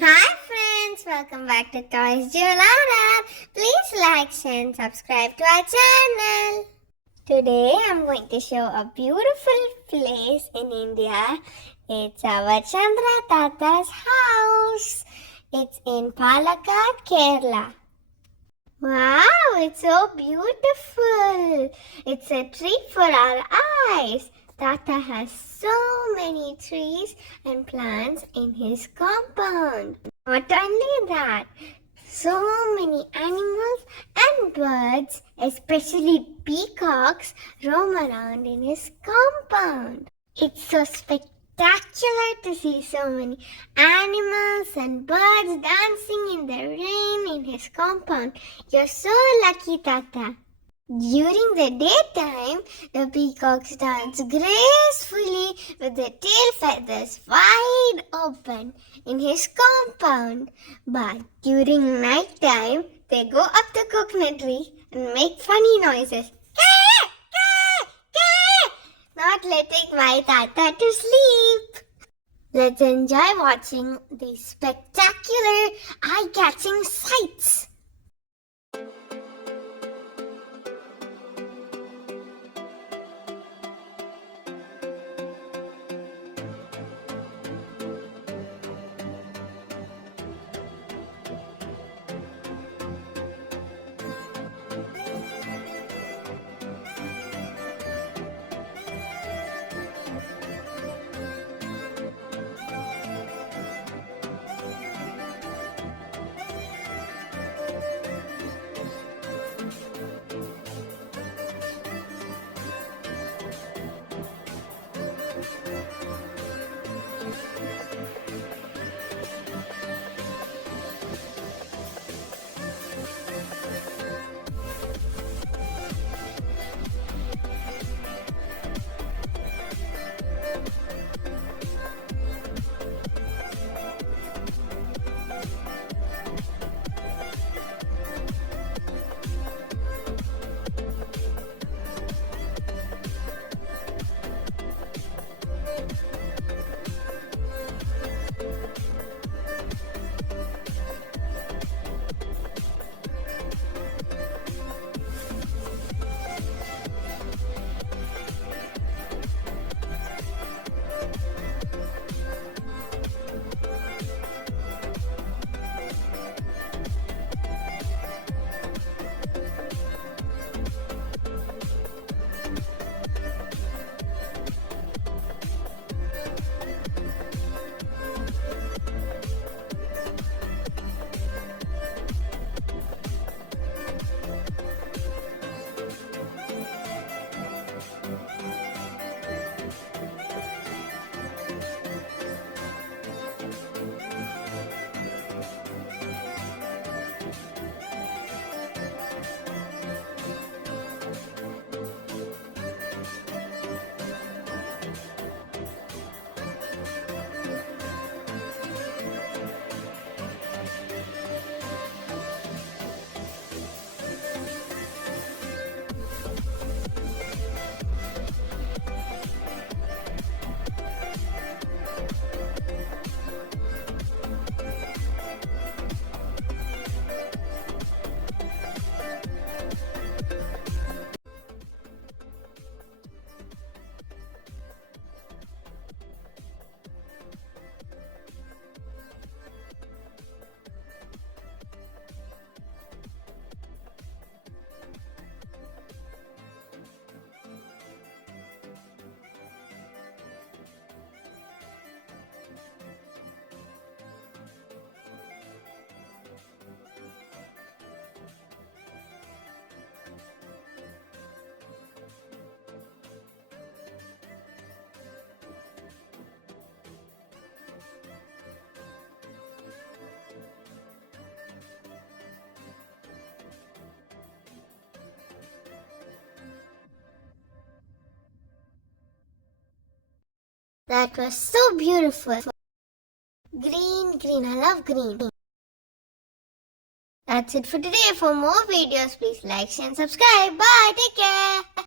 Hi friends, welcome back to TOYSDUALRR. Please like, share and subscribe to our channel. Today I'm going to show a beautiful place in India. It's our CHANDRA THATHA's house. It's in Palakkad, Kerala. Wow, it's so beautiful. It's a treat for our eyes. Tata has so many trees and plants in his compound. Not only that, so many animals and birds, especially peacocks, roam around in his compound. It's so spectacular to see so many animals and birds dancing in the rain in his compound. You're so lucky, Tata. During the daytime, the peacocks dance gracefully with their tail feathers wide open in his compound. But during night time, they go up the coconut tree and make funny noises. Caw, caw, caw, not letting my Tata to sleep. Let's enjoy watching these spectacular, eye-catching sights. That was so beautiful. Green, green, I love green. That's it for today. For more videos, please like, share and subscribe. Bye, take care.